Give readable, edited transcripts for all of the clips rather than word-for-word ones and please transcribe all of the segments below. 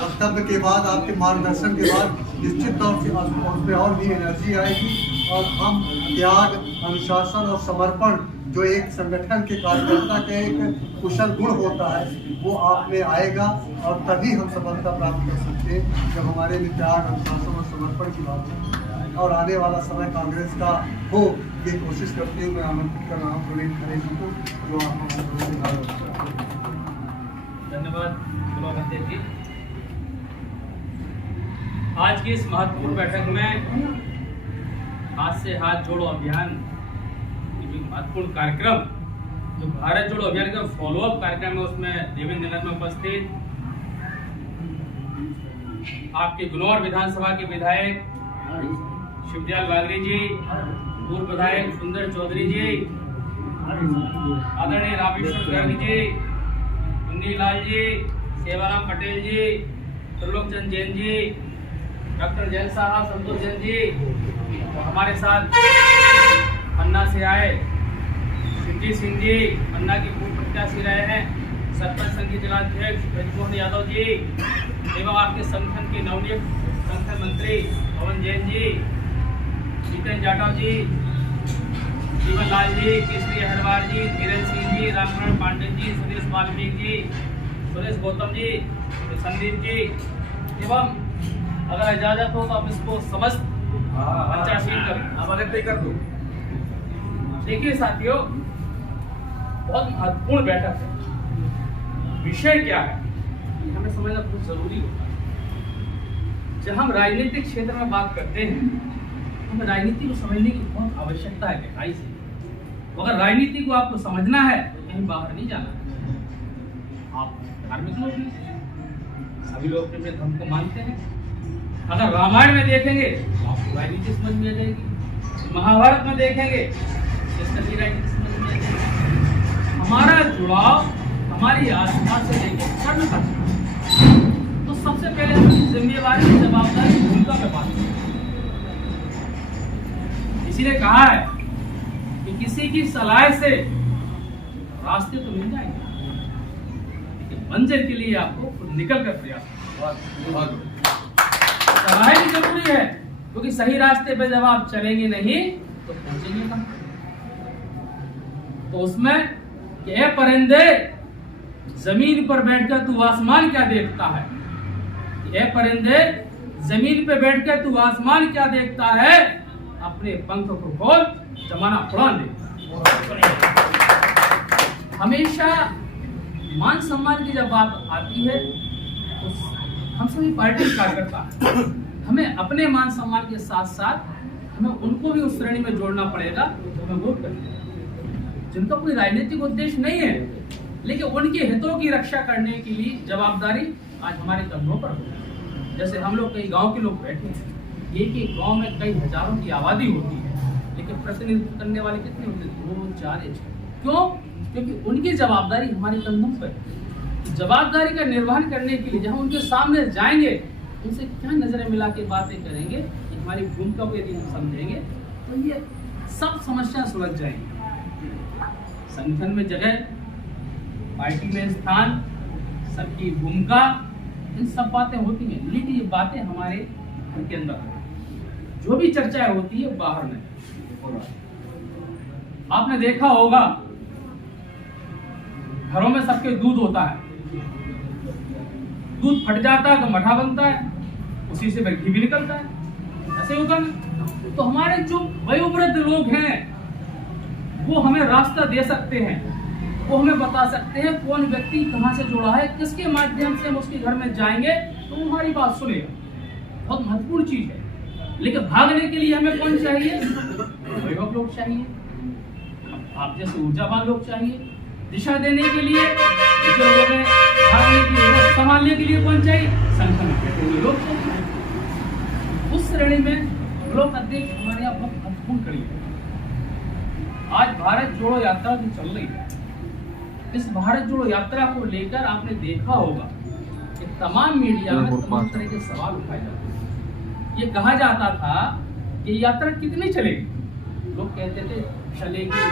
वक्तव्य के बाद, आपके मार्गदर्शन के बाद निश्चित तौर से उस पर और भी एनर्जी आएगी और हम त्याग, अनुशासन और समर्पण जो एक संगठन के कार्यकर्ता का एक कुशल गुण होता है वो आप में आएगा और तभी हम सफलता प्राप्त कर सकते हैं जब हमारे में त्याग, अनुशासन और समर्पण की बात है। और आने वाला समय कांग्रेस का हो ये कोशिश करते हुए मैं आमंत्रित कर रहा हूँ प्रवीण खरे जी को, जो आप धन्यवाद सभापति जी। आज की इस महत्वपूर्ण बैठक में हाथ से हाथ जोड़ो अभियान महत्वपूर्ण कार्यक्रम जो भारत जोड़ो अभियान का फॉलोअप कार्यक्रम है, उसमें देवेंद्र नगर में उपस्थित आपके गुनौर विधानसभा के विधायक शिवदयाल गागरी जी, पूर्व विधायक सुंदर चौधरी जी, आदरणीय रामेश्वर गर्ग जी, मुन्नी लाल जी, सेवाराम पटेल जी, त्रिलोक चंद जैन जी, डॉक्टर जैन साहब, संतोष जैन जी, और हमारे साथ अन्ना से आए सिद्धि सिंह जी, अन्ना के पूर्व प्रत्याशी रहे हैं, सरपंच संघ के जिलाध्यक्ष ब्रजमोहन यादव जी एवं आपके संगठन के नवनियुक्त संगठन मंत्री पवन जैन जी, जितेंद्र जाटव जी, जीवन लाल जी, केसरी अहरवार जी, धीरेन्द्र सिंह जी, रामनारायण पांडे जी, सुरेश वाल्मीकि जी, सुरेश गौतम जी, संदीप जी एवं अगर इजाजत हो तो आप इसको समस्त पंचाशील कर दो। देखिए साथियों, बहुत महत्वपूर्ण बैठक है। विषय क्या है ये हमें समझना बहुत जरूरी होता है। जब हम राजनीतिक क्षेत्र में बात करते हैं तो हमें राजनीति को समझने की बहुत आवश्यकता है गहराई से। अगर राजनीति को आपको समझना है तो कहीं बाहर नहीं जाना है। आप धार्मिक लोग हैं, सभी लोग अपने धर्म को मानते हैं। अगर रामायण में देखेंगे तो आपको राजनीति समझ में आ जाएगी, महाभारत में देखेंगे इसका राजनीति समझ में आ जाएगी। हमारा जुड़ाव हमारी आस्था से लेकर कर्म तक, तो सबसे पहले हमारी जिम्मेवारी, जवाबदारी, भूमिका में बात करें। किसी ने कहा है कि किसी की सलाह से रास्ते तो मिल जाएंगे, लेकिन मंजिल के लिए आपको खुद निकल कर प्रयास, सलाह भी जरूरी है, क्योंकि सही रास्ते पे जब आप चलेंगे नहीं तो पहुंचेंगे कहां। तो उसमें ए परिंदे जमीन पर बैठकर तू आसमान क्या देखता है, ए परिंदे जमीन पे बैठकर तू आसमान क्या देखता है, अपने पंख को खोल जमाना उड़ान दे। हमेशा मान सम्मान की जब बात आती है तो हम सभी पार्टी कार्यकर्ता हमें अपने मान सम्मान के साथ साथ हमें उनको भी उस श्रेणी में जोड़ना पड़ेगा जो हमें वोट करेंगे, जिनका कोई राजनीतिक उद्देश्य नहीं है, लेकिन उनके हितों की रक्षा करने के लिए जवाबदारी आज हमारे कंधों पर हो। जैसे हम लोग कई गांव के लोग बैठे हैं, एक एक गांव में कई हजारों की आबादी होती है, लेकिन प्रतिनिधित्व करने वाले कितने होते हैं? 2, 4 या 6। क्यों? क्योंकि उनकी जवाबदारी हमारे कंधों पर है। जवाबदारी का निर्वहन करने के लिए जब हम उनके सामने जाएंगे, उनसे क्या नजरें मिला के बातें करेंगे, हमारी भूमिका को यदि हम समझेंगे तो ये सब समस्या सुलझ जाएंगी। संगठन में जगह, पार्टी में स्थान, सबकी भूमिका, इन सब बातें होती हैं, लेकिन ये बातें हमारे घर के अंदर है। जो भी चर्चाएं होती है बाहर नहीं हो रहा। आपने देखा होगा घरों में सबके दूध होता है, दूध फट जाता है तो मठा बनता है, उसी से घी भी निकलता है, ऐसे होगा ना। तो हमारे जो वयोवृद्ध लोग हैं वो हमें रास्ता दे सकते हैं, वो हमें बता सकते हैं कौन व्यक्ति कहाँ से जुड़ा है, किसके माध्यम से हम उसके घर में जाएंगे तो हमारी बात सुनेगा। बहुत महत्वपूर्ण चीज है। लेकिन भागने के लिए हमें कौन चाहिए? वैभव लोग चाहिए, आप जैसे ऊर्जावान लोग चाहिए। दिशा देने के लिए जो लोग हैं, भागने के लिए, संभालने के लिए कौन चाहिए? संगठन के लोग चाहिए। उस श्रेणी में ब्लॉक अध्यक्ष हमारे यहाँ बहुत महत्वपूर्ण कड़ी है। आज भारत जोड़ो यात्रा जो चल रही है, इस भारत जोड़ो यात्रा को लेकर आपने देखा होगा कि तमाम मीडिया में तमाम तरह के सवाल उठाए जाते हैं। ये कहा जाता था कि यात्रा कितनी चलेगी, लोग कहते थे चलेगी,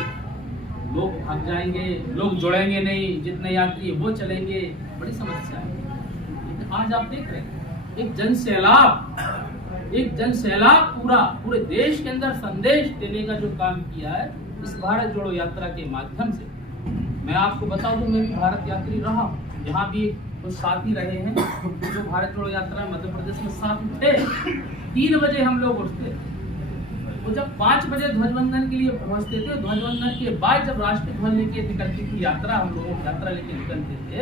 लोग भाग जाएंगे, लोग जुड़ेंगे नहीं, जितने यात्री वो चलेंगे, बड़ी समस्या है। लेकिन आज आप देख रहे हैं एक जन सैलाब पूरे देश के अंदर संदेश देने का जो काम किया है इस भारत जोड़ो यात्रा के माध्यम से। मैं आपको बता दूं, मैं भी भारत यात्री रहा हूँ, जहाँ भी कुछ साथी रहे हैं जो भारत जोड़ो यात्रा में मध्य प्रदेश में साथ थे। 3 बजे हम लोग उठते, तो जब 5 बजे ध्वजवंदन के लिए पहुंचते थे, ध्वजवंदन के बाद जब राष्ट्रीय ध्वज लेके निकलती थी यात्रा, हम लोग यात्रा लेके निकलते थे,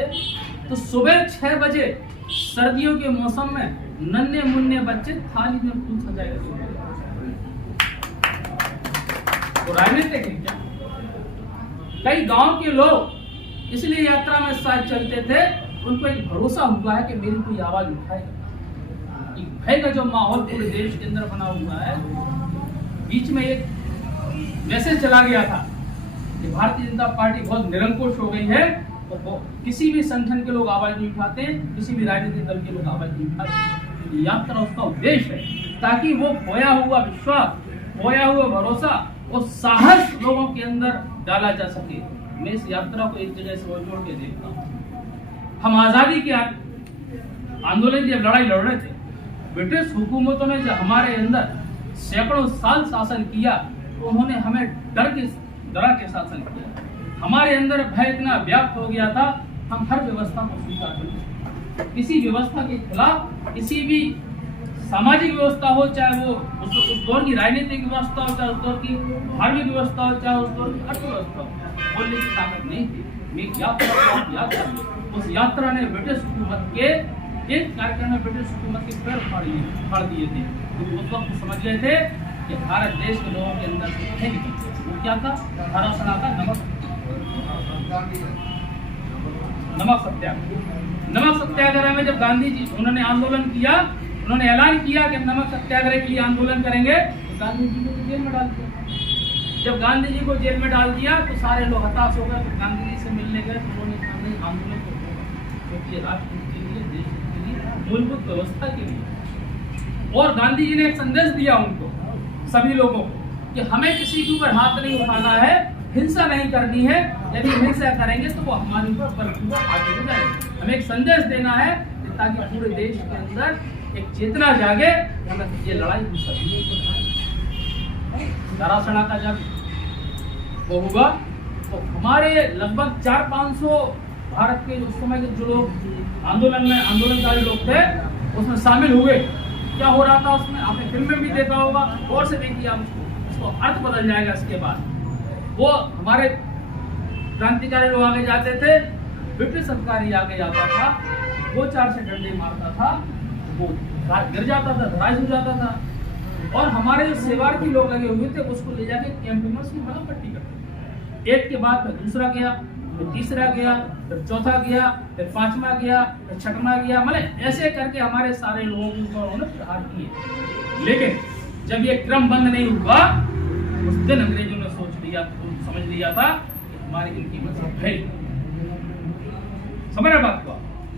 तो सुबह 6 बजे सर्दियों के मौसम में नन्हे मुन्ने बच्चे थाली में फूल सजाए थे। तो राजनीतिक है क्या? कई गांव के लोग इसलिए यात्रा में साथ चलते थे, उनको एक भरोसा हुआ है कि मेरी कोई आवाज उठाएगा। भय का जो माहौल पूरे देश के अंदर बना हुआ है, बीच में एक मैसेज चला गया था कि भारतीय जनता पार्टी बहुत निरंकुश हो गई है, तो किसी भी संगठन के लोग आवाज नहीं उठाते, किसी भी राजनीतिक दल के लोग आवाज नहीं उठाते। यात्रा उसका उद्देश्य है ताकि वो खोया हुआ विश्वास, खोया हुआ भरोसा और साहस लोगों के अंदर डाला जा सके। मैं इस यात्रा को एक जगह से जोड़ के देखता हूँ। हम आजादी के आंदोलन की जब लड़ाई लड़ रहे थे, ब्रिटिश हुकूमतों ने जब हमारे अंदर सैकड़ों साल शासन किया, तो उन्होंने हमें डरा के शासन किया। हमारे अंदर भय इतना व्याप्त हो गया था, हम हर व्यवस्था को स्वीकार करते। किसी व्यवस्था के खिलाफ, किसी भी सामाजिक व्यवस्था हो, चाहे वो उस दौर की राजनीतिक व्यवस्था हो, चाहे उस दौर की धार्मिक व्यवस्था हो, चाहे उस दौर की अर्थव्यवस्था हो, बोलने की ताकत नहीं थी। मैं यात्रा उस यात्रा ने ब्रिटिश हुकूमत के एक कार्यक्रम में ब्रिटिश हुकूमत के पैर फाड़ दिए थे। तो उस वक्त समझ गए थे कि भारत देश के लोगों के अंदर है वो क्या था, हरा सना था नमक सत्याग्रह में जब गांधी जी उन्होंने आंदोलन किया, उन्होंने ऐलान किया कि नमक सत्याग्रह के लिए आंदोलन करेंगे, तो गांधी जी को जेल में डाल दिया। जब गांधी जी को जेल में डाल दिया तो सारे लोग हताश हो गए, तो गांधी जी से मिलने गए, तो उन्होंने आंदोलन को क्योंकि राष्ट्र के लिए, देश के लिए, मूलभूत व्यवस्था के लिए। और गांधी जी ने एक संदेश दिया उनको, सभी लोगों को, कि हमें किसी के ऊपर हाथ नहीं उठाना है, हिंसा नहीं करनी है। यदि हिंसा करेंगे तो वो हमारे ऊपर बलपूर्वक आगे हो जाएगा। हमें एक संदेश देना है ताकि पूरे देश के अंदर एक चेतना जागे, हमें ये लड़ाई दरासना का जब वो हुआ, तो हमारे लगभग 400-500 भारत के उस समय के जो लोग आंदोलनकारी लोग थे, उसमें शामिल हुए। क्या हो रहा था उसमें, आपने फिल्म में भी देखा होगा, और से देखिए आप उसको अर्थ बदल जाएगा। इसके बाद वो हमारे क्रांतिकारी लोग आगे जाते थे, ब्रिटिश अधिकारी आगे जाता था, 2-4 से डंडे मारता था, वो गिर जाता था, धराश हो जाता था। और हमारे जो सेवार्थी लोग लगे हुए थे, उसको ले जाके कैंप में उसकी मतलब पट्टी करते। एक के बाद फिर दूसरा गया, फिर तीसरा गया, फिर चौथा गया, फिर 5वां गया, फिर 6वां गया, मतलब ऐसे करके हमारे सारे लोगों के ऊपर उन्होंने प्रहार किए। लेकिन जब ये क्रम बंद नहीं हुआ, उस दिन अंग्रेजों ने समझ लिया था कि हमारी इनकी मतलब भय। समझ रहे बात को?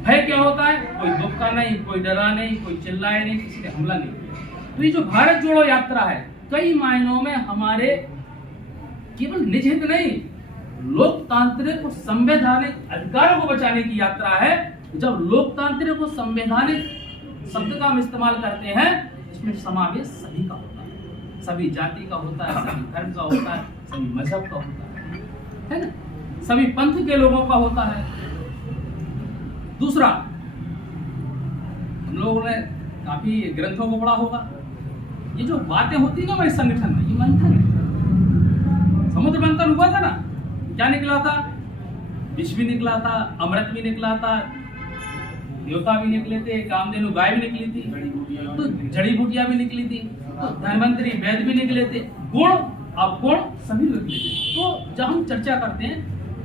भय क्या होता है? कोई दुख का नहीं, कोई डरा नहीं, कोई चिल्लाए नहीं, किसी ने हमला नहीं किया। तो ये जो भारत जोड़ो यात्रा है, कई मायनों में हमारे केवल निज हित नहीं, लोकतांत्रिक और संवैधानिक अधिकारों को बचाने की यात्रा है। जब लोकतांत्रिक और संवैधानिक शब्द का हम इस्तेमाल करते हैं, इसमें समावेश सभी का होता है, सभी जाति का होता है, सभी धर्म का होता है, सभी मजहब का होता है ना, सभी पंथ के लोगों का होता है। दूसरा, हम लोगों ने काफी ग्रंथों को पढ़ा होगा, ये जो बातें होती है ना हमारे संगठन में, ये मंथन है। समुद्र मंथन हुआ था ना, क्या निकला था? विष भी निकला था, अमृत भी निकला था, देवता भी निकले थे, कामधेनु गाय भी निकली थी, तो जड़ी बूटियां भी निकली थी, तो धन्वंतरी वैद्य भी निकले थे, गुण अवगुण सभी निकले थे। तो जब हम चर्चा करते हैं,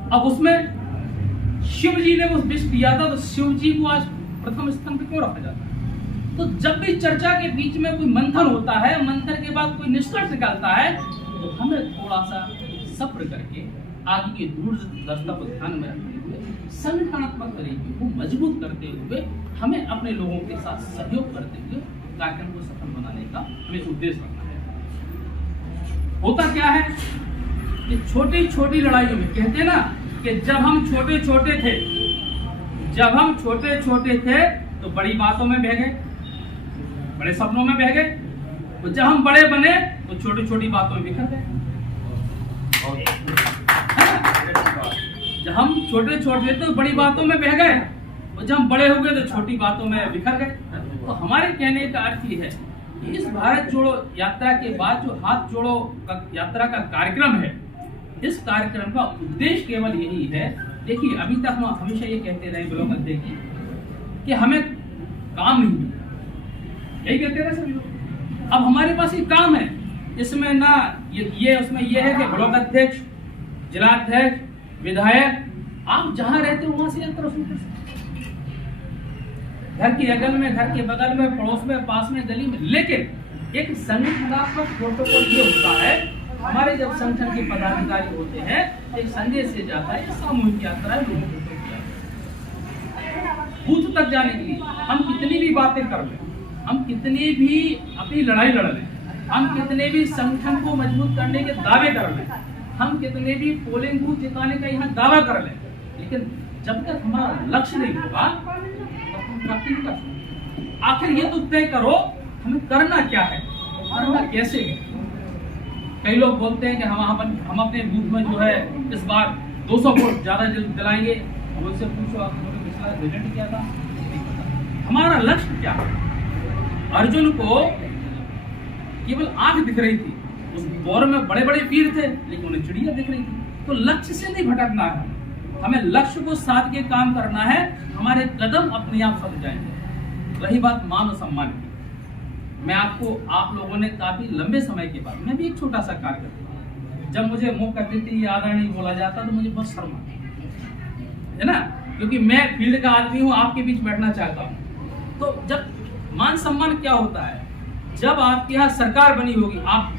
अब उसमें शिव जी ने वो विष पिया था, तो शिव जी को आज प्रथम स्थान पे क्यों रखा जाता है? तो जब भी चर्चा के बीच में कोई मंथन होता है, मंथन के बाद कोई निष्कर्ष निकलता है, तो हमें थोड़ा सा सब्र करके आगे की दूरदर्शिता को ध्यान में रखते हुए, संगठनात्मक तरीके को मजबूत करते हुए, हमें अपने लोगों के साथ सहयोग करते हुए कार्यक्रम को सफल बनाने का हमें उद्देश्य रखना है। होता क्या है कि छोटी छोटी लड़ाइयों में, कहते हैं ना कि जब हम छोटे छोटे थे तो बड़ी बातों में बह गए, बड़े सपनों में बह गए। तो जब हम बड़े बने तो छोटी छोटी बातों में बिखर गए। जब हम छोटे छोटे तो बड़ी बातों में बह गए, और जब हम बड़े हो गए तो छोटी बातों में बिखर गए। तो हमारे कहने का अर्थ ये है कि इस भारत जोड़ो यात्रा के बाद जो हाथ जोड़ो यात्रा का कार्यक्रम है, इस कार्यक्रम का उद्देश्य केवल यही है। देखिए, अभी तक हम हमेशा ये कहते रहे ब्लॉक अध्यक्ष कि हमें काम नहीं मिला, यही कहते रहे सभी लोग। अब हमारे पास ये काम है, इसमें ना ये उसमें ये है कि ब्लॉक अध्यक्ष, जिलाध्यक्ष, विधायक, आप जहां रहते हो वहां से यात्रा शुरू कर सकते, घर के अगल में, घर के बगल में, पड़ोस में, पास में, गली में। लेकिन एक संगठनात्मक प्रोटोकॉल ये होता है, हमारे जब संगठन के पदाधिकारी होते हैं, एक संदेश से जाता है, सामूहिक यात्रा है, लोगों को बूथ तक जाने के लिए हम कितनी भी बातें कर लें, हम कितनी भी अपनी लड़ाई लड़ लें, हम कितने भी संगठन को मजबूत करने के दावे कर लें, हम कितने भी पोलिंग बूथ जिताने का यहाँ दावा कर लें, लेकिन जब तक हमारा लक्ष्य नहीं होगा आखिर ये तो तय करो हमें करना क्या है, करना कैसे है। कई लोग बोलते हैं कि हम अपने बूथ में जो है इस बार 200 वोट ज्यादा दिलाएंगे। उनसे पूछो आपने पिछला रिजल्ट क्या था, हमारा लक्ष्य क्या है। अर्जुन को केवल आंख दिख रही थी, उस दौर में बड़े बड़े वीर थे लेकिन उन्हें चिड़िया दिख रही थी। तो लक्ष्य से नहीं भटकना है, हमें लक्ष्य को साथ के काम करना है, हमारे कदम अपने आप सध जाएंगे। रही बात मान और सम्मान की, मैं आपको, आप लोगों ने काफी लंबे समय के बाद, मैं भी एक छोटा सा कार्य करता हूँ, जब मुझे मुख्य अतिथि आदरणीय बोला जाता तो मुझे बहुत शर्म आती है ना, क्योंकि मैं फील्ड का आदमी हूँ, आपके बीच बैठना चाहता हूँ। तो जब मान सम्मान क्या होता है, जब आपके यहाँ सरकार बनी होगी, आप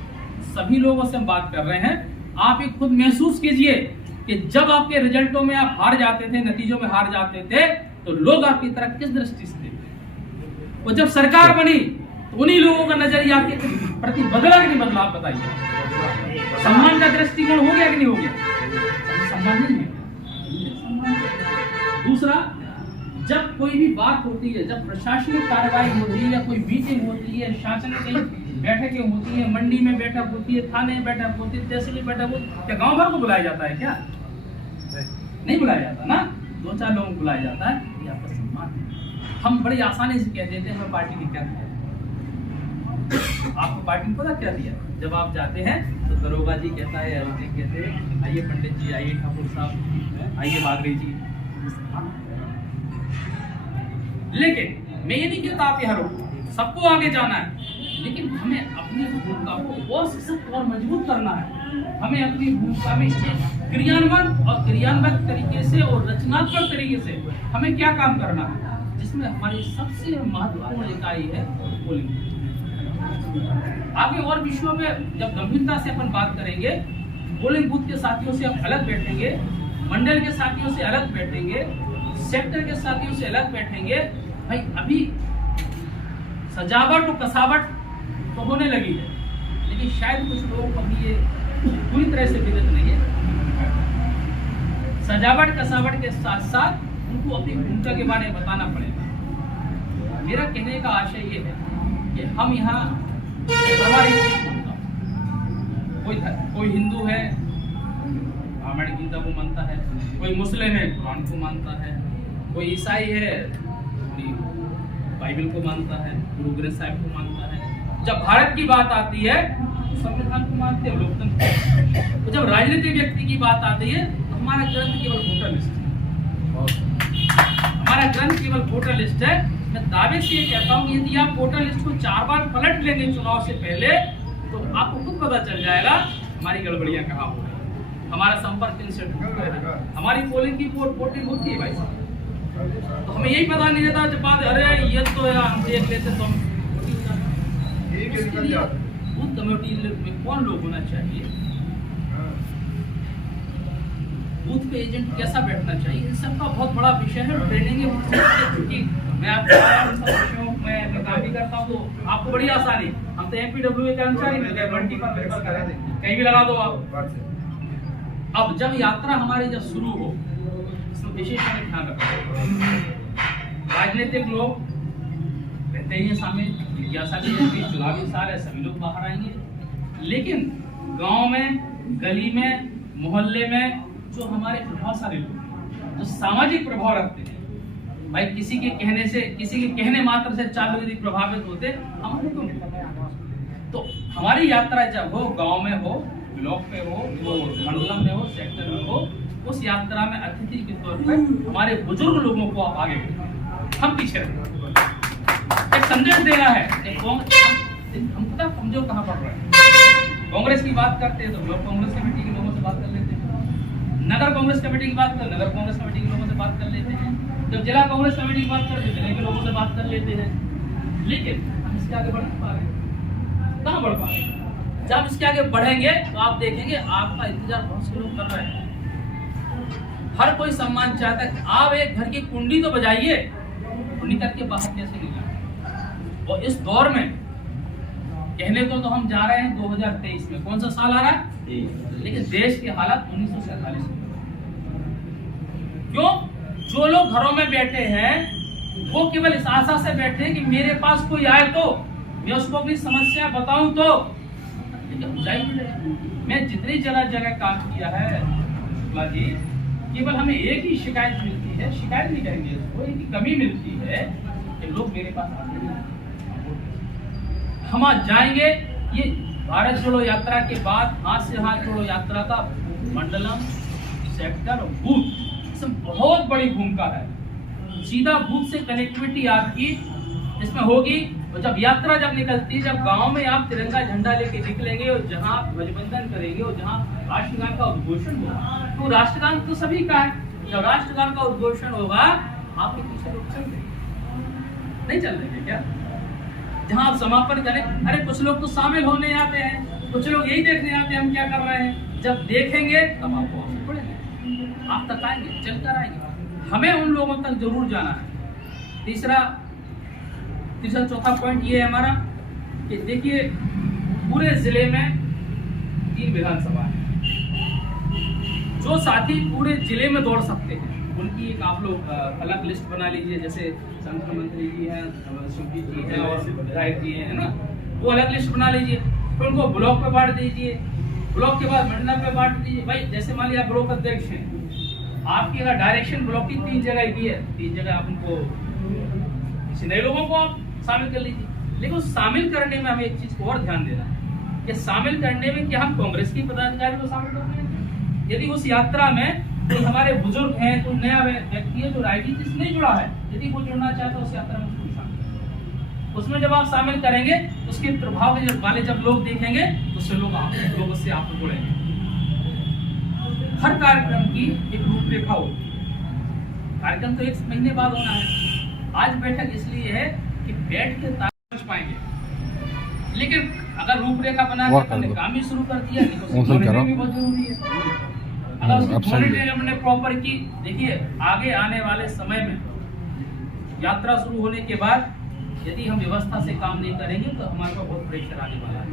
सभी लोगों से हम बात कर रहे हैं, आप ये खुद महसूस कीजिए कि जब आपके रिजल्टों में आप हार जाते थे, नतीजों में हार जाते थे, तो लोग आपकी तरफ किस दृष्टि से देखते, और जब सरकार बनी तो उन्हीं लोगों का नजरिया आपके प्रति बदला कि नहीं बदला, आप बताइए। सम्मान का दृष्टिकोण हो गया कि नहीं हो गया? सम्मान नहीं है। दूसरा, जब कोई भी बात होती है, जब प्रशासनिक कार्रवाई होती है या कोई मीटिंग होती है, शासन की बैठकें होती है, मंडी में बैठक होती है, थाने में बैठक होती है, तहसील में बैठक होती है, क्या गांव भर को बुलाया जाता है? क्या नहीं बुलाया जाता ना, 2-4 लोगों को बुलाया जाता है। ये आपका सम्मान है। हम बड़ी आसानी से कह देते हैं हमें पार्टी ने क्या दिया, आपको पार्टी ने पता क्या दिया। जब आप जाते हैं तो दरोगा जी कहता है, कहते हैं आइए पंडित जी, आइए ठाकुर साहब, आइए बागड़ी जी। लेकिन मैं ये नहीं कहता आप यहाँ रुको, सबको आगे जाना है, लेकिन हमें अपनी भूमिका को और सशक्त और मजबूत करना है। हमें अपनी भूमिका में क्रियान्वयन तरीके से और रचनात्मक तरीके से हमें क्या काम करना है, जिसमें हमारी सबसे महत्वपूर्ण इकाई है पोलिंग। आगे और विषयों में जब गंभीरता से अपन बात करेंगे, पोलिंग बूथ के साथियों से हम अलग बैठेंगे, मंडल के साथियों से अलग बैठेंगे, सेक्टर के साथियों से अलग बैठेंगे। भाई अभी सजावट और कसावट तो होने लगी है, लेकिन शायद कुछ लोगों को अभी ये पूरी तरह से विदित नहीं है। सजावट कसावट के साथ साथ उनको अपनी भूमिका के बारे में बताना पड़ेगा। मेरा कहने का आशय ये है कि हम यहाँ हमारी कोई हिंदू है, रामायण गीता को मानता है, कोई मुस्लिम है, कुरान को मानता है, कोई ईसाई है, बाइबल को मानता है, गुरु ग्रंथ साहिब को मानता है। जब भारत की बात आती है तो संविधान को मानते हैं, लोकतंत्र। तो जब राजनीतिक व्यक्ति की बात आती है तो हमारा ग्रंथ केवल वोटर लिस्ट है, हमारा ग्रंथ केवल वोटर लिस्ट है। मैं दावे से ये कहता हूँ, यदि आप वोटर लिस्ट को 4 बार पलट लेंगे चुनाव से पहले, तो आपको खुद पता चल जाएगा हमारी गड़बड़ियां कहाँ हो रही, हमारा संपर्क किनसे टूट रहा है, हमारी पोलिंग की वोटिंग होती है भाई साहब। तो हमें यही पता नहीं रहता, जब बात अरे ये तो यार हम देख लेते तो हम बूथ कमेटी में कौन लोग होना चाहिए, बूथ पे एजेंट कैसा बैठना चाहिए, इन सब का बहुत बड़ा विषय है। ट्रेनिंग क्योंकि मैं आपको मैं काम भी करता हूँ तो आपको बड़ी आसानी, हम तो एमपीडब्ल्यू कर्मचारी मिल गए, कहीं भी लगा दो आप। अब जब यात्रा हमारी शुरू हो, इसमें विशेष ध्यान रखना, राजनीतिक लोग करते ही हैं शामिल, जिज्ञासा भी रहती है, चुनावी साल है, सभी लोग बाहर आएंगे। लेकिन गांव में, गली में, मोहल्ले में जो हमारे प्रभावशाली लोग हैं, जो सामाजिक प्रभाव रखते हैं, भाई किसी के कहने से, किसी के कहने मात्र से 4 लोग यदि प्रभावित होते, हम क्यों नहीं? तो हमारी यात्रा जब हो, गांव में हो, ब्लॉक में हो, मंडलम में हो, सेक्टर में हो, उस यात्रा में अतिथि के तौर पर हमारे बुजुर्ग लोगों को आप आगे बढ़ाएं, हम पीछे रहें। एक संदेश देना है, हम पता कमजोर कहाँ पड़ रहे हैं। कांग्रेस की बात करते हैं तो ब्लॉक कांग्रेस कमेटी के लोगों से बात कर लेते हैं, नगर कांग्रेस कमेटी की बात कर, नगर कांग्रेस कमेटी के लोगों से बात कर लेते हैं, जब जिला कांग्रेस कमेटी की बात करते हैं जिले के लोगों से बात कर लेते हैं। लेकिन हम इसके आगे बढ़ नहीं पा रहे, कहाँ बढ़ पा रहे? जब इसके आगे बढ़ेंगे तो आप देखेंगे आपका इंतजार बहुत से लोग कर रहे हैं। हर कोई सम्मान चाहता है कि आप एक घर की कुंडी तो बजाइए, कुंडी करके बाहर कैसे निकला। और इस दौर में कहने को तो हम जा रहे हैं 2023 में, कौन सा साल आ रहा है, लेकिन देश के हालात 1947 में। क्यों? जो लोग घरों में बैठे हैं वो केवल इस आशा से बैठे हैं कि मेरे पास कोई आए तो मैं उसको अपनी समस्या बताऊं तो। मैं जितनी जगह काम किया है जी, केवल हमें एक ही शिकायत मिलती है, शिकायत नहीं करेंगे इसको, एक ही कमी मिलती है कि लोग मेरे पास आते हैं, हम आज जाएंगे। ये भारत जोड़ो यात्रा के बाद हाथ से हाथ जोड़ो यात्रा का मंडलम, सेक्टर और बूथ, इसमें बहुत बड़ी भूमिका है। सीधा बूथ से कनेक्टिविटी आपकी इसमें होगी। और जब यात्रा जब निकलती है, जब गांव में आप तिरंगा झंडा लेके निकलेंगे और जहां ध्वजबंधन करेंगे और जहां राष्ट्रगान का उद्घोषण होगा, तो राष्ट्रगान तो सभी का है। जब राष्ट्रगान का उद्घोषण होगा, आपके पीछे लोग चल रहे नहीं चल रहे क्या? जहां आप समापन करें, अरे कुछ लोग तो शामिल होने आते हैं, कुछ लोग यही देखने आते हैं हम क्या कर रहे हैं। जब देखेंगे तब आपको आंसू पड़ेंगे, आप तक आएंगे, चलकर आएंगे। हमें उन लोगों तक जरूर जाना है। तीसरा चौथा पॉइंट ये है हमारा कि देखिए पूरे जिले में 3 विधानसभा है, जो साथी पूरे जिले में दौड़ सकते हैं उनकी एक आप लोग अलग लिस्ट बना लीजिए। जैसे संगठन मंत्री जी हैं, सुखजीत जी हैं और विधायक जी हैं, है ना, वो अलग लिस्ट बना लीजिए। फिर उनको ब्लॉक पे बांट दीजिए, ब्लॉक के बाद मंडल पे बांट दीजिए। भाई जैसे मान लिया ब्लॉक अध्यक्ष हैं, आपकी अगर डायरेक्शन ब्लॉक की 3 जगह की है, 3 जगह आप उनको किसी नए लोगों को आप शामिल कर लीजिए। लेकिन उस शामिल करने में हमें एक चीज को और ध्यान देना है कि शामिल करने में क्या हम कांग्रेस की पदाधिकारी को शामिल कर रहे हैं? यदि उस यात्रा में कोई हमारे बुजुर्ग हैं, कोई नया व्यक्ति है जो राजनीति से नहीं जुड़ा है, यदि वो जुड़ना चाहता है उस यात्रा में उसको शामिल, उसमें जब आप शामिल करेंगे उसके प्रभाव वाले जब लोग देखेंगे उससे लोग उससे आपको जुड़ेंगे। हर कार्यक्रम की एक रूपरेखा होगी। कार्यक्रम तो 1 महीने बाद होना है। आज बैठक इसलिए है कि बैठ के समझ पाएंगे, लेकिन अगर रूपरेखा बना के हमने काम ही शुरू कर दिया तो मॉनिटरिंग भी बहुत जरूरी है। अगर उसकी मॉनिटरिंग हमने प्रॉपर की, देखिए आगे आने वाले समय में यात्रा शुरू होने के बाद यदि हम व्यवस्था से काम नहीं करेंगे तो हमारे पास बहुत प्रेशर आने वाला है।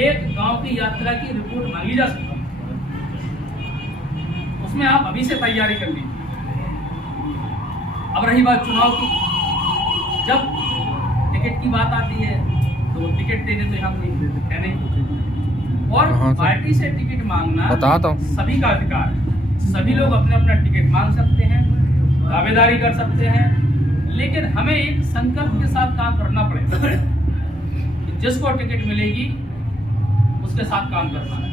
एक गांव की यात्रा की रिपोर्ट मांगी जा सकती है, उसमें आप अभी से तैयारी कर लीजिए। अब रही बात चुनाव की, जब टिकट की बात आती है तो टिकट देने तो हम नहीं नहीं, और पार्टी से टिकट मांगना सभी का अधिकार है। सभी लोग अपने अपना टिकट मांग सकते हैं, दावेदारी कर सकते हैं, लेकिन हमें एक संकल्प के साथ काम करना पड़ेगा। जिसको टिकट मिलेगी उसके साथ काम करना है।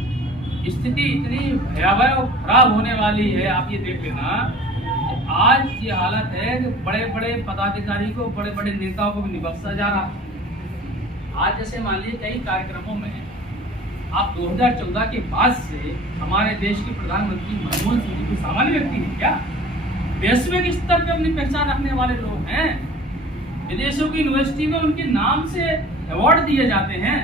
स्थिति इतनी भयावह और खराब होने वाली है, आप ये देख लेना। आज ये हालत है कि बड़े बड़े पदाधिकारी को, बड़े बड़े नेताओं को भी नहीं बख्शा जा रहा। आज जैसे मान लीजिए कई कार्यक्रमों में आप 2014 के बाद से हमारे देश के प्रधानमंत्री मनमोहन सिंह जी कोई सामान्य व्यक्ति है क्या? वैश्विक स्तर पर अपनी पहचान रखने वाले लोग हैं। विदेशों की यूनिवर्सिटी में उनके नाम से अवार्ड दिए जाते हैं।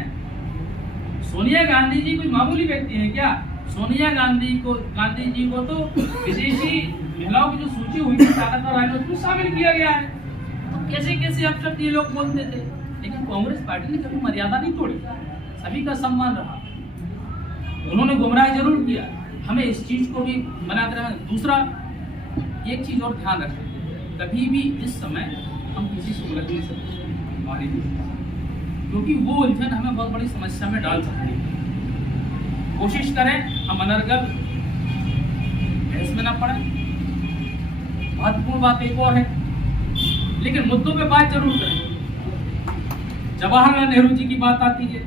सोनिया गांधी जी कोई मामूली व्यक्ति है क्या? सोनिया गांधी जी को तो विदेशी महिलाओं की जो सूची हुई थी ताकतवर राज्यों में उसमें शामिल किया गया है। तो कैसे कैसे अब तक ये लोग बोलते थे, लेकिन कांग्रेस पार्टी ने कभी मर्यादा नहीं तोड़ी, सभी का सम्मान रहा। उन्होंने गुमराह जरूर किया, हमें इस चीज को भी बनाते रहना। दूसरा एक चीज और ध्यान रखें, कभी भी इस समय हम किसी से उलझ नहीं सकते, मारी नहीं सकते, क्योंकि वो उलझन हमें बहुत बड़ी समस्या में डाल सकती है। कोशिश करें हम अनर्गल बहस में न पड़े। महत्वपूर्ण बात एक और है, लेकिन मुद्दों पे बात जरूर करें। जवाहरलाल नेहरू जी की बात आती है,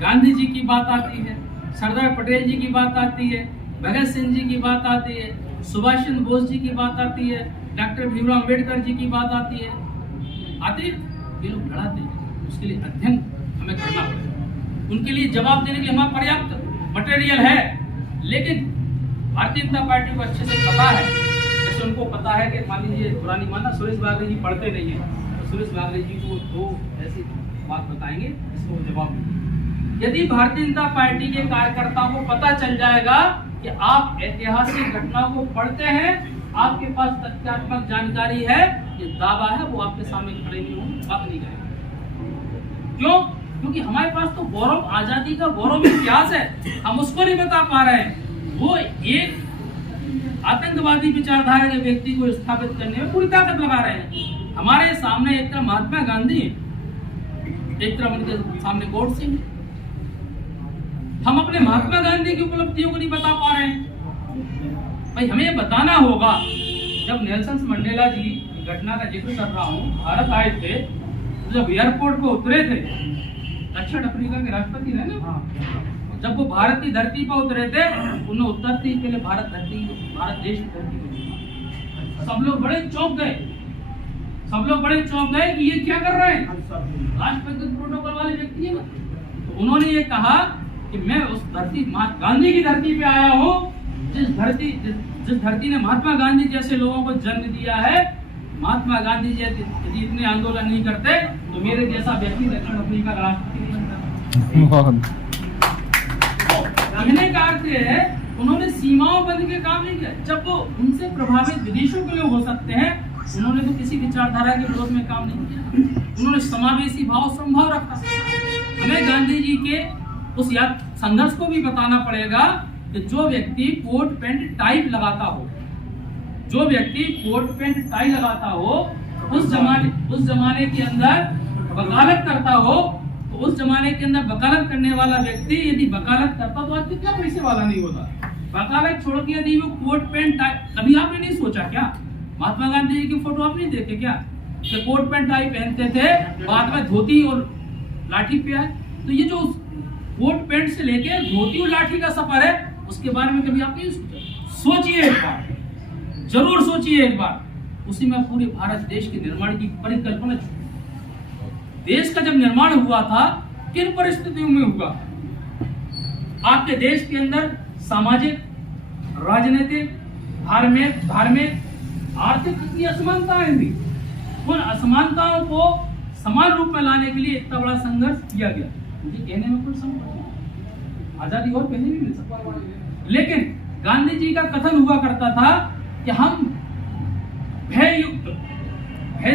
गांधी जी की बात आती है, सरदार पटेल जी की बात आती है, भगत सिंह जी की बात आती है, सुभाष चंद्र बोस जी की बात आती है, डॉक्टर भीमराव अम्बेडकर जी की बात आती है। ये लोग लड़ाते हैं, उसके लिए अध्ययन हमें करना पड़ेगा, उनके लिए जवाब देने के लिए हमारा पर्याप्त मटेरियल है। लेकिन भारतीय जनता पार्टी को अच्छे से पता है, जैसे उनको पता है कि मान लीजिए पुरानी माना सुरेश बागले जी पढ़ते नहीं है, तो सुरेश बागले जी को दो ऐसी बात बताएंगे इसको जवाब देंगे। यदि भारतीय जनता पार्टी के कार्यकर्ताओं को पता चल जाएगा कि आप ऐतिहासिक घटना को पढ़ते हैं, आपके पास तथ्यात्मक जानकारी है, ये दावा है, वो आपके सामने खड़े नहीं होंगे, बात नहीं करेंगे। क्यों? क्योंकि हमारे पास तो गौरव, आजादी का गौरव इतिहास है, हम उसको नहीं बता पा रहे हैं। वो एक आतंकवादी विचारधारा के व्यक्ति को स्थापित करने में पूरी ताकत लगा रहे हैं। हमारे सामने एक तरफ महात्मा गांधी, एक तरफ उनके सामने गौर सिंह। हम अपने महात्मा गांधी की उपलब्धियों को नहीं बता पा रहे हैं। भाई हमें बताना होगा। जब नेल्सन मंडेला जी घटना का जिक्र कर रहा हूँ, भारत आए थे, जब एयरपोर्ट पे उतरे थे, दक्षिण अफ्रीका के राष्ट्रपति ने ना, जब वो भारत की धरती पर उतरे थे, उन्हें उतरते ही पहले भारत देश की धरती पर सब लोग बड़े चौंक गए, कि ये क्या कर रहे हैं, राष्ट्रपति प्रोटोकॉल वाले व्यक्ति है ना। तो उन्होंने ये कहा कि मैं उस धरती, गांधी की धरती पे आया हूँ, जिस धरती ने महात्मा गांधी जैसे लोगों को जन्म दिया है। महात्मा गांधी जी यदि इतने आंदोलन नहीं करते तो मेरे जैसा व्यक्ति दक्षिण अफ्रीका का राष्ट्रपति नहीं बनता। कहने का अर्थ है उन्होंने सीमाओं बंद के काम नहीं किया। जब वो उनसे प्रभावित विदेशों के लोग हो सकते हैं, उन्होंने तो किसी विचारधारा के विरोध में काम नहीं किया, उन्होंने समावेशी भाव संभव रखा। हमें गांधी जी के उस संघर्ष को भी बताना पड़ेगा कि जो व्यक्ति कोट पैंट टाई लगाता हो, उस जमाने के अंदर वकालत करता हो, तो उस जमाने के अंदर वकालत करने वाला व्यक्ति यदि वकालत करता तो आज कितना पैसे वाला नहीं होता। वकालत छोड़ के यदि वो कोट पैंट टाई, कभी आपने नहीं सोचा क्या, महात्मा गांधी जी की फोटो आप नहीं देखे क्या कि कोट पैंट टाई पहनते थे, बाद में धोती और लाठी पे आए। तो ये जो कोट पैंट से लेके धोती और लाठी का सफर है, उसके बारे में कभी आप नहीं सोचा? सोचिए एक बार, जरूर सोचिए एक बार। उसी में पूरे भारत देश के निर्माण की परिकल्पना छुपी। देश का जब निर्माण हुआ था, किन परिस्थितियों में हुआ? आपके देश के अंदर सामाजिक, राजनीतिक, धार्मिक, आर्थिक कितनी असमानताएं थी। उन असमानताओं को समान रूप में लाने के लिए इतना बड़ा संघर्ष किया गया। मुझे कहने में कोई संकोच नहीं, आजादी और पहले भी मिल सकता। लेकिन गांधी जी का कथन हुआ करता था कि हम भय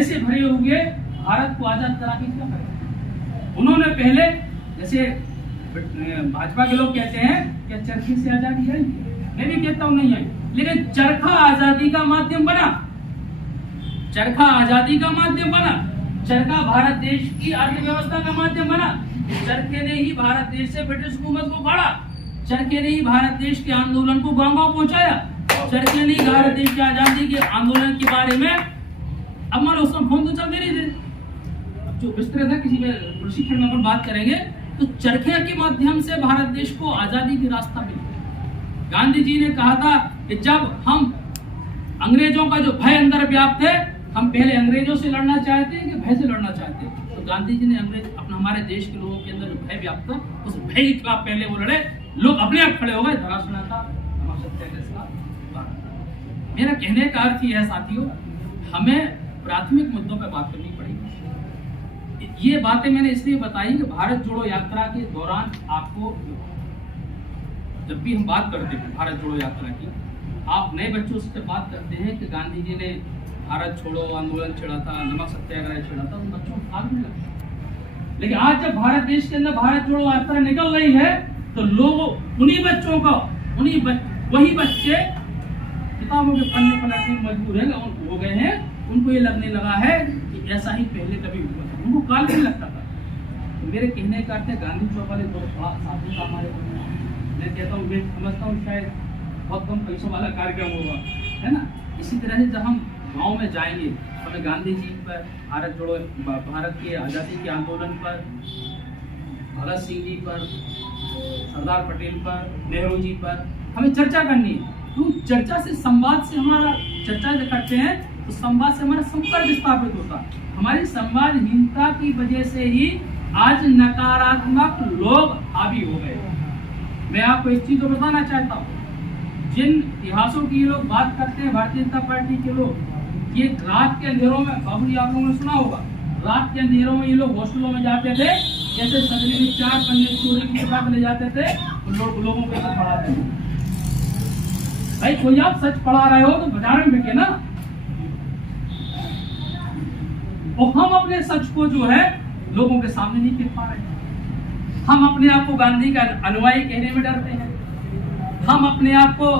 से भरे हुए भारत को आजाद करा के क्या करें। उन्होंने पहले, जैसे भाजपा के लोग कहते हैं कि चरखे से आजादी आई, मैं भी कहता हूं नहीं आई, लेकिन चरखा आजादी का माध्यम बना। चरखा भारत देश की अर्थव्यवस्था का माध्यम बना। चरखे ने ही भारत देश से ब्रिटिश हुकूमत को फाड़ा, चरखे ने ही भारत देश के आंदोलन को गांव-गांव पहुंचाया, चरखे ने ही भारत देश की आजादी के आंदोलन के बारे में, अब मान लो उसमें फोन तो चलते नहीं थे, जो विस्तृत है किसी में प्रशिक्षण में बात करेंगे, तो चरखे के माध्यम से भारत देश को आजादी की रास्ता मिला। गांधी जी ने कहा था कि जब हम अंग्रेजों का जो भय अंदर व्याप्त है, हम पहले अंग्रेजों से लड़ना चाहते हैं कि भय से लड़ना चाहते हैं। तो गांधी जी ने हमारे देश के लोगों के अंदर जो भय व्याप्त था, उस भय के खिलाफ पहले वो लड़े, लोग अपने आप खड़े हो गए, धराशायी था सत्याग्रह के खिलाफ। मेरा कहने का अर्थ ये है साथियों, हमें प्राथमिक मुद्दों पर बात करनी पड़ेगी। ये बातें मैंने इसलिए बताई कि भारत जोड़ो यात्रा के दौरान आपको, जब भी हम बात करते हैं भारत जोड़ो यात्रा की, आप नए बच्चों से बात करते हैं कि गांधी जी ने भारत छोड़ो आंदोलन छेड़ा था, नमक सत्याग्रह छेड़ा था, उन बच्चों को आग नहीं लगता। लेकिन आज जब भारत देश के अंदर भारत जोड़ो यात्रा निकल रही है, तो लोग उन्हीं बच्चों का, वही बच्चे किताबों के पन्ने पलटने में मजबूर हो गए हैं। उनको ये लगने लगा है कि ऐसा ही पहले कभी हुआ था, उनको काल नहीं लगता था। तो मेरे कहने का अर्थ है गांधी चौक वाले बहुत बड़ा साधु था हमारे को। मैं कहता हूँ, मैं समझता हूँ शायद बहुत कम पैसों वाला कार्यक्रम होगा, है ना। इसी तरह से जब हम गांव में जाएंगे, हमें गांधी जी पर, भारत जोड़ो, भारत के आज़ादी के आंदोलन पर, भगत सिंह जी पर, सरदार पटेल पर, नेहरू जी पर हमें चर्चा करनी है। तो चर्चा से, संवाद से, हमारा चर्चा जब करते हैं तो संवाद से हमारा संपर्क स्थापित होता है। हमारी संवादहीनता की वजह से ही आज नकारात्मक लोग हावी हो गए। मैं आपको एक चीज तो बताना चाहता हूँ, जिन इतिहासों की लोग बात करते हैं, भारतीय जनता पार्टी के लोग, ये रात के अंधेरों में, बाबू जी आप लोगों ने सुना होगा, रात के अंधेरों में ये लोग हॉस्टलों में जाते थे, जैसे सदने में 4 पन्ने चोरी की किताब ले जाते थे, लोगों को सब पढ़ाते थे। भाई कोई आप सच पढ़ा रहे हो तो बाजार में बिके ना। और हम अपने सच को जो है लोगों के सामने नहीं कह पा रहे। हम अपने आप को गांधी का अनुयायी कहने में डरते हैं, हम अपने आप को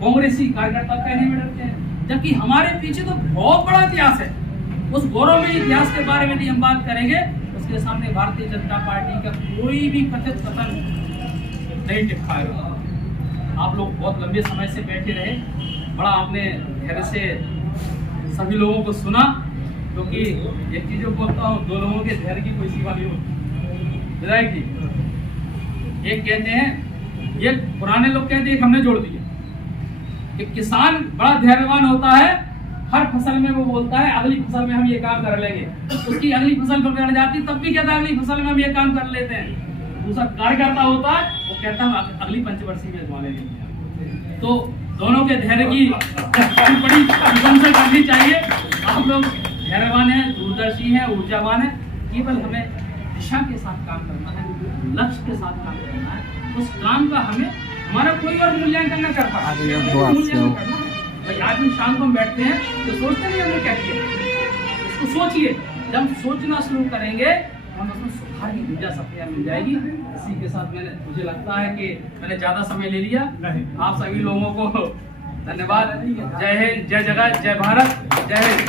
कांग्रेसी कार्यकर्ता कहने में डरते हैं, जबकि हमारे पीछे तो बहुत बड़ा इतिहास है। उस गौरवमय इतिहास के बारे में यदि हम बात करेंगे, उसके सामने भारतीय जनता पार्टी का कोई भी कथित कथन नहीं टिक पाएगा। आप लोग बहुत लंबे समय से बैठे रहे, बड़ा आपने धैर्य से सभी लोगों को सुना, क्योंकि एक चीज जो बोलता हूँ, 2 लोगों के धैर्य की कोई सीमा नहीं होती। विधायक जी एक कहते हैं, ये पुराने लोग कहते हैं हमने जोड़ दिया, कि किसान बड़ा धैर्यवान होता है, हर फसल में वो बोलता है अगली फसल में हम ये काम कर लेंगे, उसकी अगली फसल पकड़ जाती तब भी कहता है अगली फसल में हम ये काम कर लेते हैं। दूसरा कार्यकर्ता होता है, वो कहता है अगली पंचवर्षीय में जमा लेंगे। तो दोनों के धैर्य की बड़ी प्रशंसा करनी चाहिए। आप लोग धैर्यवान हैं, दूरदर्शी हैं, ऊर्जावान हैं। केवल हमें दिशा के साथ काम करना है, लक्ष्य के साथ काम करना है। उस काम का हमें, हमारा कोई और मूल्यांकन न करता। भाई आज हम शाम को हम बैठते हैं तो सोचते नहीं हमने क्या किया, उसको सोचिए। जब हम सोचना शुरू करेंगे हम उसमें सुधार की ऊर्जा सबके यहाँ मिल जाएगी। इसी के साथ मुझे लगता है कि मैंने ज्यादा समय ले लिया। आप सभी लोगों को धन्यवाद। जय हिंद, जय जगत, जय भारत, जय हिंद।